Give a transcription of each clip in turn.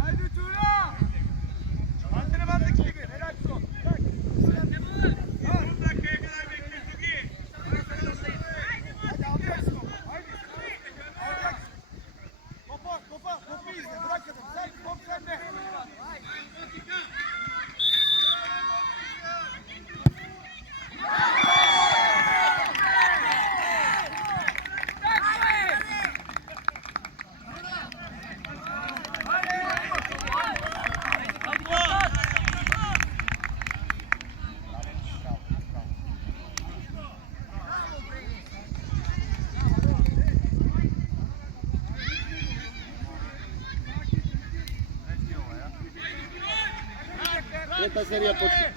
Haydi Tuğra! Antrenmandaki gibi, helal son. Bak. Son dakikaya kadar bekliyorsun ki. Hadi alacaksın topu. Haydi. Alacaksın. Topu izle. Bırak adamı. Sen top sende. Treta serija počne.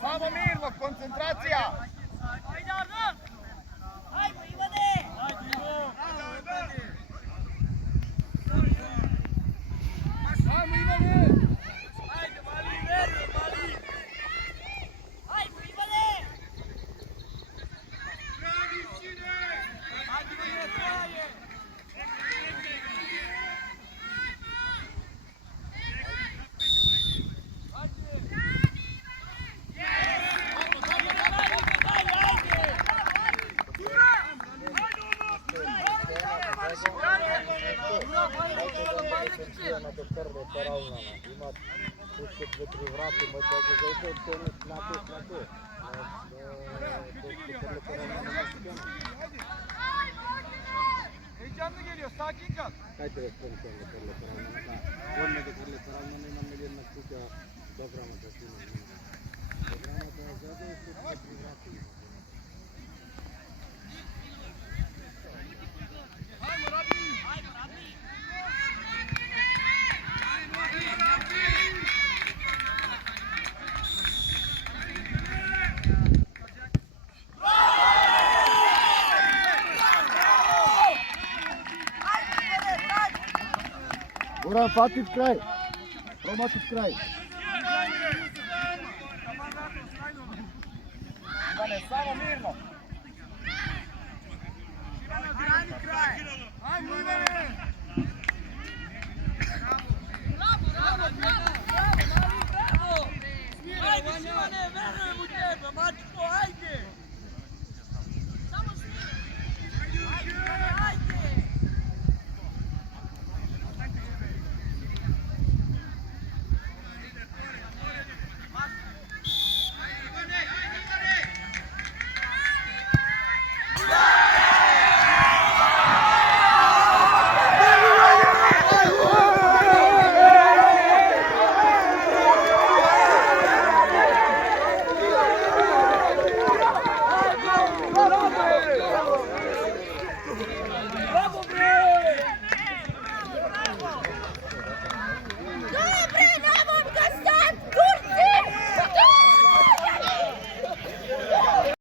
Samo mirno, koncentracija! Ajde Arno! Ajmo Ivane! Ajmo Ivane! Ajde mali, verujem mali! Ajmo Ivane! Pravi sine! Ajde Ivane, traje! На до първа парална. Имат пускат вътре врата, имат да на ту. Heyecanlı geliyor, sakin kal. Дайте да спомням на първа парална. Помня да първа парална имам една кука програмата си. Програмата е за да се вътре врата. Uran, fatit kraj. Promatit kraj. Ivane, samo mirno.